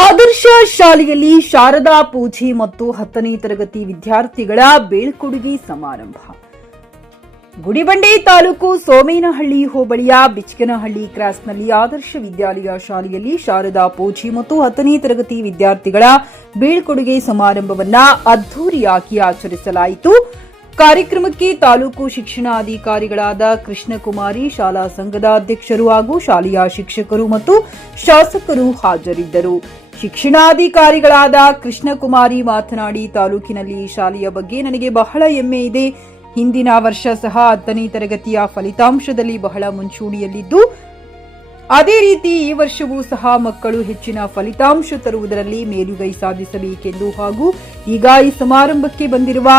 ಆದರ್ಶ ಶಾಲೆಯಲ್ಲಿ ಶಾರದಾ ಪೂಜೆ ಮತ್ತು 10ನೇ ತರಗತಿ ವಿದ್ಯಾರ್ಥಿಗಳ ಬೀಳ್ಕೊಡುಗೆ ಸಮಾರಂಭ. ಗುಡಿಬಂಡೆ ತಾಲೂಕು ಸೋಮೇನಹಳ್ಳಿ ಹೋಬಳಿಯ ಬಿಚ್ಕನಹಳ್ಳಿ ಕ್ರಾಸ್ನಲ್ಲಿ ಆದರ್ಶ ವಿದ್ಯಾಲಯ ಶಾಲೆಯಲ್ಲಿ ಶಾರದಾ ಪೂಜೆ ಮತ್ತು 10ನೇ ತರಗತಿ ವಿದ್ಯಾರ್ಥಿಗಳ ಬೀಳ್ಕೊಡುಗೆ ಸಮಾರಂಭವನ್ನು ಅದ್ದೂರಿಯಾಗಿ ಆಚರಿಸಲಾಯಿತು. ಕಾರ್ಯಕ್ರಮಕ್ಕೆ ತಾಲೂಕು ಶಿಕ್ಷಣಾಧಿಕಾರಿಗಳಾದ ಕೃಷ್ಣಕುಮಾರಿ, ಶಾಲಾ ಸಂಘದ ಅಧ್ಯಕ್ಷರು ಹಾಗೂ ಶಾಲೆಯ ಶಿಕ್ಷಕರು ಮತ್ತು ಶಾಸಕರು ಹಾಜರಿದ್ದರು. ಶಿಕ್ಷಣಾಧಿಕಾರಿಗಳಾದ ಕೃಷ್ಣಕುಮಾರಿ ಮಾತನಾಡಿ, ತಾಲೂಕಿನಲ್ಲಿ ಈ ಶಾಲೆಯ ಬಗ್ಗೆ ನನಗೆ ಬಹಳ ಹೆಮ್ಮೆ ಇದೆ. ಹಿಂದಿನ ವರ್ಷ ಸಹ 10ನೇ ತರಗತಿಯ ಫಲಿತಾಂಶದಲ್ಲಿ ಬಹಳ ಮುಂಚೂಣಿಯಲ್ಲಿದ್ದು, ಅದೇ ರೀತಿ ಈ ವರ್ಷವೂ ಸಹ ಮಕ್ಕಳು ಹೆಚ್ಚಿನ ಫಲಿತಾಂಶ ತರುವುದರಲ್ಲಿ ಮೇಲುಗೈ ಸಾಧಿಸಬೇಕೆಂದು ಹಾಗೂ ಈಗ ಈ ಸಮಾರಂಭಕ್ಕೆ ಬಂದಿರುವ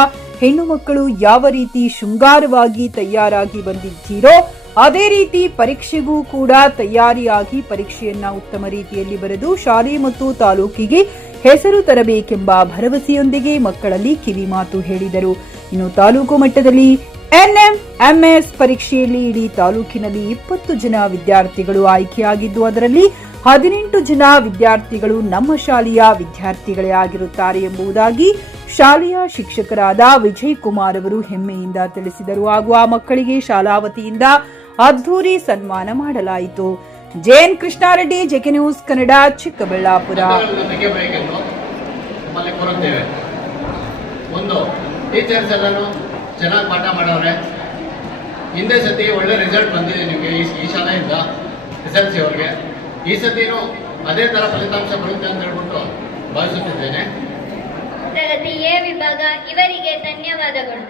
ಹೆಣ್ಣು ಮಕ್ಕಳು ಯಾವ ರೀತಿ ಶೃಂಗಾರವಾಗಿ ತಯಾರಾಗಿ ಬಂದಿದ್ದೀರೋ ಅದೇ ರೀತಿ ಪರೀಕ್ಷೆಗೂ ಕೂಡ ತಯಾರಿಯಾಗಿ ಪರೀಕ್ಷೆಯನ್ನ ಉತ್ತಮ ರೀತಿಯಲ್ಲಿ ಬರೆದು ಶಾಲೆ ಮತ್ತು ತಾಲೂಕಿಗೆ ಹೆಸರು ತರಬೇಕೆಂಬ ಭರವಸೆಯೊಂದಿಗೆ ಮಕ್ಕಳಲ್ಲಿ ಕಿವಿಮಾತು ಹೇಳಿದರು. ಇನ್ನು ತಾಲೂಕು ಮಟ್ಟದಲ್ಲಿ ಎನ್ಎಂಎಂಎಸ್ ಪರೀಕ್ಷೆಯಲ್ಲಿ ಇಡೀ ತಾಲೂಕಿನಲ್ಲಿ 20 ಜನ ವಿದ್ಯಾರ್ಥಿಗಳು ಆಯ್ಕೆಯಾಗಿದ್ದು, ಅದರಲ್ಲಿ 18 ಜನ ವಿದ್ಯಾರ್ಥಿಗಳು ನಮ್ಮ ಶಾಲೆಯ ವಿದ್ಯಾರ್ಥಿಗಳೇ ಆಗಿರುತ್ತಾರೆ ಎಂಬುದಾಗಿ ಶಾಲೆಯ ಶಿಕ್ಷಕರಾದ ವಿಜಯ್ ಕುಮಾರ್ ಅವರು ಹೆಮ್ಮೆಯಿಂದ ತಿಳಿಸಿದರು. ಹಾಗೂ ಆ ಮಕ್ಕಳಿಗೆ ಶಾಲಾ ವತಿಯಿಂದ ಅದ್ದೂರಿ ಸನ್ಮಾನ ಮಾಡಲಾಯಿತು. JN Krishna Reddy, JK news Kannada, Chikkaballapur. Teachers ಎಲ್ಲರೂ ಚೆನ್ನಾಗಿ ಪಾಠ ಮಾಡವ್ರೆ. ಹಿಂದೆ ಸತಿ ಒಳ್ಳೆ ರಿಸಲ್ಟ್ ಬಂದಿದೆ ನಿಮಗೆ ಈ ಶಾಲೆಯಿಂದ SSLC ಅವ್ರಿಗೆ. ಈ ಸತಿನೂ ಅದೇ ಥರ ಫಲಿತಾಂಶ ಬರುತ್ತೆ ಅಂತ ಹೇಳ್ಬಿಟ್ಟು ಭಾವಿಸುತ್ತಿದ್ದೇನೆ. ತರಗತಿ ಎ ವಿಭಾಗ ಇವರಿಗೆ ಧನ್ಯವಾದಗಳು.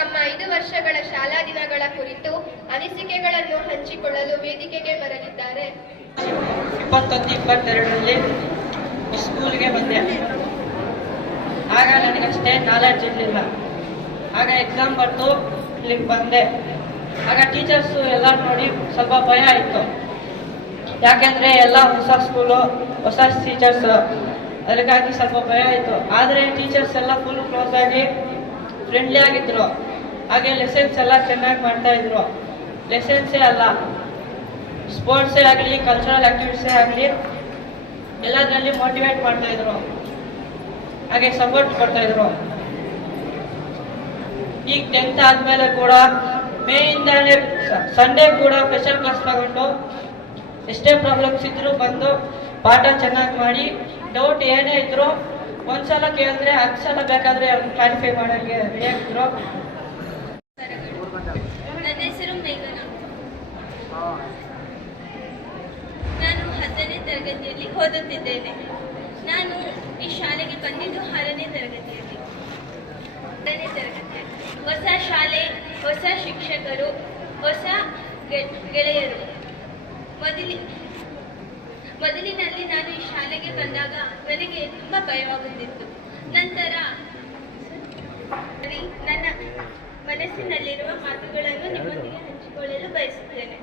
ನಮ್ಮ 5 ವರ್ಷಗಳ ಶಾಲಾ ದಿನಗಳ ಕುರಿತು ಅನಿಸಿಕೆಗಳನ್ನು ಹಂಚಿಕೊಳ್ಳಲು ವೇದಿಕೆಗೆ ಬರಲಿದ್ದಾರೆ. 21-22ರಲ್ಲಿ ಸ್ಕೂಲ್ಗೆ ಬಂದೆ. ಆಗ ನನಗಷ್ಟೇ ನಾಲೆಡ್ಜ್ ಇರಲಿಲ್ಲ. ಆಗ ಎಕ್ಸಾಮ್ ಬರೆದು ಇಲ್ಲಿಗೆ ಬಂದೆ. ಆಗ ಟೀಚರ್ಸು ಎಲ್ಲ ನೋಡಿ ಸ್ವಲ್ಪ ಭಯ ಆಯಿತು. ಯಾಕೆಂದರೆ ಎಲ್ಲ ಹೊಸ ಸ್ಕೂಲು, ಹೊಸ ಟೀಚರ್ಸ್, ಅದಕ್ಕಾಗಿ ಸ್ವಲ್ಪ ಭಯ ಆಯಿತು. ಆದರೆ ಟೀಚರ್ಸ್ ಎಲ್ಲ ಫುಲ್ ಕ್ಲೋಸ್ ಆಗಿ ಫ್ರೆಂಡ್ಲಿ ಆಗಿದ್ರು. ಹಾಗೆ ಲೆಸನ್ಸ್ ಎಲ್ಲ ಚೆನ್ನಾಗಿ ಮಾಡ್ತಾಯಿದ್ರು. ಲೆಸನ್ಸೇ ಅಲ್ಲ, ಸ್ಪೋರ್ಟ್ಸೇ ಆಗಲಿ, ಕಲ್ಚರಲ್ ಆ್ಯಕ್ಟಿವಿಟೀಸೇ ಆಗಲಿ, ಎಲ್ಲದರಲ್ಲಿ ಮೋಟಿವೇಟ್ ಮಾಡ್ತಾಯಿದ್ರು, ಹಾಗೆ ಸಪೋರ್ಟ್ ಕೊಡ್ತಾಯಿದ್ರು. ಈಗ 10th ಆದಮೇಲೆ ಕೂಡ ಮೇಯಿಂದಾನೇ ಸಂಡೇ ಕೂಡ ಸ್ಪೆಷಲ್ ಕ್ಲಾಸ್ ತಗೊಂಡು ಎಷ್ಟೇ ಪ್ರಾಬ್ಲಮ್ಸ್ ಇದ್ರೂ ಬಂದು ಪಾಠ ಚೆನ್ನಾಗಿ ಮಾಡಿ, ಡೌಟ್ ಏನೇ ಇದ್ರು ಒಂದ್ಸಲ ಕೇಳಿದ್ರೆ 10 ಸಲ ಬೇಕಾದರೆ ಕ್ಲಾರಿಫೈ ಮಾಡೋಕ್ಕೆ ರೆಡಿ ಆಗಿದ್ರು. ನನ್ನ ಹೆಸರು ಮೇಘನ. ನಾನು 10ನೇ ತರಗತಿಯಲ್ಲಿ ಓದುತ್ತಿದ್ದೇನೆ. ನಾನು ಈ ಶಾಲೆಗೆ ಬಂದಿದ್ದು 6ನೇ ತರಗತಿಯಲ್ಲಿ. ಹೊಸ ಶಾಲೆ, ಹೊಸ ಶಿಕ್ಷಕರು, ಹೊಸ ಗೆಳೆಯರು. ಮೊದಲಿನಲ್ಲಿ ನಾನು ಈ ಶಾಲೆಗೆ ಬಂದಾಗ ನನಗೆ ತುಂಬ ಭಯವಾಗುತ್ತಿತ್ತು. ನಂತರ ನನ್ನ ಮನಸ್ಸಿನಲ್ಲಿರುವ ಮಾತುಗಳನ್ನು ನಿಮ್ಮೊಂದಿಗೆ ಹಂಚಿಕೊಳ್ಳಲು ಬಯಸುತ್ತೇನೆ.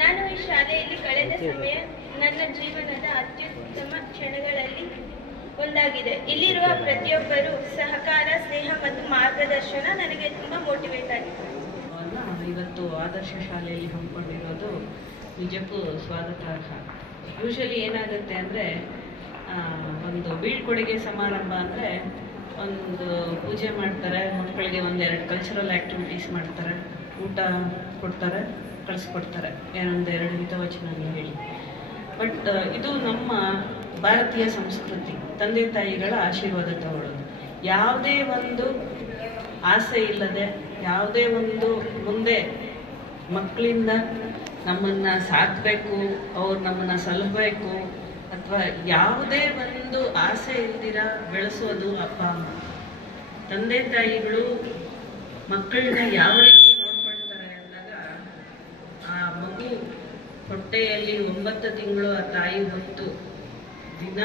ನಾನು ಈ ಶಾಲೆಯಲ್ಲಿ ಕಳೆದ ಸಮಯ ನನ್ನ ಜೀವನದ ಅತ್ಯುತ್ತಮ ಕ್ಷಣಗಳಲ್ಲಿ ಒಂದಾಗಿದೆ. ಇಲ್ಲಿರುವ ಪ್ರತಿಯೊಬ್ಬರು ಸಹಕಾರ, ಸ್ನೇಹ ಮತ್ತು ಮಾರ್ಗದರ್ಶನ ನನಗೆ ತುಂಬ ಮೋಟಿವೇಟ್ ಆಗಿದೆ. ಇವತ್ತು ಆದರ್ಶ ಶಾಲೆಯಲ್ಲಿ ಹಮ್ಮಿಕೊಂಡಿರೋದು ನಿಜಕ್ಕೂ ಸ್ವಾಗತಾರ್ಹ. ಯೂಶಲಿ ಏನಾಗುತ್ತೆ ಅಂದರೆ, ಒಂದು ಬೀಳ್ಕೊಡುಗೆ ಸಮಾರಂಭ ಅಂದರೆ ಒಂದು ಪೂಜೆ ಮಾಡ್ತಾರೆ, ಮಕ್ಕಳಿಗೆ 1-2 ಕಲ್ಚರಲ್ ಆ್ಯಕ್ಟಿವಿಟೀಸ್ ಮಾಡ್ತಾರೆ, ಊಟ ಕೊಡ್ತಾರೆ, ಕಳಿಸ್ಕೊಡ್ತಾರೆ, 1-2 ಹಿತವಚನ ಹೇಳಿ. ಬಟ್ ಇದು ನಮ್ಮ ಭಾರತೀಯ ಸಂಸ್ಕೃತಿ. ತಂದೆ ತಾಯಿಗಳ ಆಶೀರ್ವಾದ ತಗೊಳ್ಳೋದು, ಯಾವುದೇ ಒಂದು ಆಸೆ ಇಲ್ಲದೆ, ಯಾವುದೇ ಒಂದು ಮುಂದೆ ಮಕ್ಕಳಿಂದ ನಮ್ಮನ್ನು ಸಾಕಬೇಕು, ಅವ್ರು ನಮ್ಮನ್ನು ಸಲಹಬೇಕು, ಅಥವಾ ಯಾವುದೇ ಒಂದು ಆಸೆ ಇಲ್ದಿರ ಬೆಳೆಸೋದು ಅಪ್ಪ ಅಮ್ಮ. ತಂದೆ ತಾಯಿಗಳು ಮಕ್ಕಳನ್ನ ಯಾವ ರೀತಿ ನೋಡ್ಕೊಳ್ತಾರೆ ಅಂದಾಗ, ಆ ಮಗು ಹೊಟ್ಟೆಯಲ್ಲಿ 9 ತಿಂಗಳು ಆ ತಾಯಿ ಹೊತ್ತು ದಿನ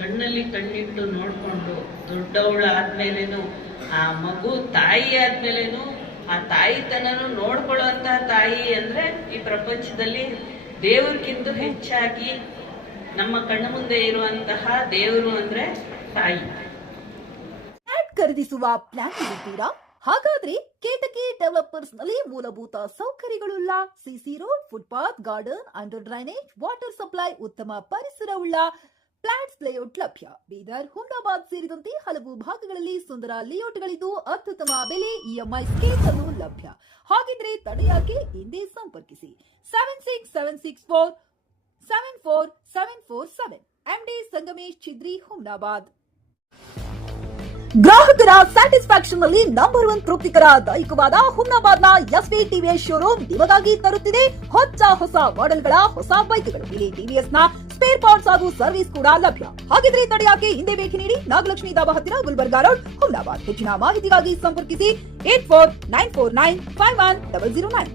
ಕಣ್ಣಲ್ಲಿ ಕಣ್ಣಿಟ್ಟು ನೋಡಿಕೊಂಡು ದೊಡ್ಡವಳು ಆದ್ಮೇಲೇನು, ಆ ಮಗು ತಾಯಿ ಆದ್ಮೇಲೇನು ಆ ತಾಯಿತನೂ ನೋಡ್ಕೊಳ್ಳುವಂಥ ತಾಯಿ ಅಂದರೆ ಈ ಪ್ರಪಂಚದಲ್ಲಿ ದೇವ್ರಿಗಿಂತ ಹೆಚ್ಚಾಗಿ ನಮ್ಮ ಕಣ್ಣ ಮುಂದೆ ಇರುವಂತಹ ದೇವರು ಅಂದರೆ ತಾಯಿ. ಖರೀದಿಸುವ ಪ್ಲಾನ್ ಇದ್ದೀರಾ? ಹಾಗಾದ್ರೆ ಕೇತಕಿ ಡೆವಲಪರ್ಸ್ ನಲ್ಲಿ ಮೂಲಭೂತ ಸೌಕರ್ಯಗಳುಳ್ಳ CC road, footpath, garden, under drainage, water supply, ಉತ್ತಮ ಪರಿಸರವುಳ್ಳ ಫ್ಲಾಟ್ಸ್ ಲೇಔಟ್ ಲಭ್ಯ. ಬೀದರ್, ಹುಮ್ನಾಬಾದ್ ಸೇರಿದಂತೆ ಹಲವು ಭಾಗಗಳಲ್ಲಿ ಸುಂದರ ಲೇಔಟ್ಗಳಿದ್ದು ಅತ್ಯುತ್ತಮ ಬೆಲೆ, ಇಎಂಐ ಸ್ಕೀಮ್ಸ್ ಅನ್ನು ಲಭ್ಯ. ಹಾಗಿದ್ರೆ ತಡೆಯಾಕೆ ಹಿಂದೆ ಸಂಪರ್ಕಿಸಿ 7676474747 MD ಸಂಗಮೇಶ್ ಚಿದ್ರಿ, ಹುಮ್ನಾಬಾದ್. ಗ್ರಾಹಕರ ಸ್ಯಾಟಿಸ್ಫ್ಯಾಕ್ಷನ್ ನಲ್ಲಿ ನಂಬರ್ 1 ತೃಪ್ತಿಕರ ದಾಯಕವಾದ ಹುಮ್ನಾಬಾದ್ನ ಎಸ್ವಿ ಟಿವಿಎಸ್ ಶೋರೂಮ್ ನಿಮಗಾಗಿ ತರುತ್ತಿದೆ ಹೊಸ ಮಾಡೆಲ್ಗಳ ಹೊಸ ಬೈಕ್ಗಳು. ಇಲ್ಲಿ ಟಿವಿಎಸ್ ನ ಸ್ಪೇರ್ ಪಾರ್ಟ್ಸ್ ಹಾಗೂ ಸರ್ವಿಸ್ ಕೂಡ ಲಭ್ಯ. ಹಾಗಿದ್ರೆ ತಡೆಯಾಕೆ ಹಿಂದೆ ಭೇಟಿ ನೀಡಿ ನಾಗಲಕ್ಷ್ಮಿ ದಾಬಾ ಹತ್ತಿರ, ಗುಲ್ಬರ್ಗಾ ರೋಡ್, ಹುಮ್ನಾಬಾದ್. ಹೆಚ್ಚಿನ ಮಾಹಿತಿಗಾಗಿ ಸಂಪರ್ಕಿಸಿ 8494951009.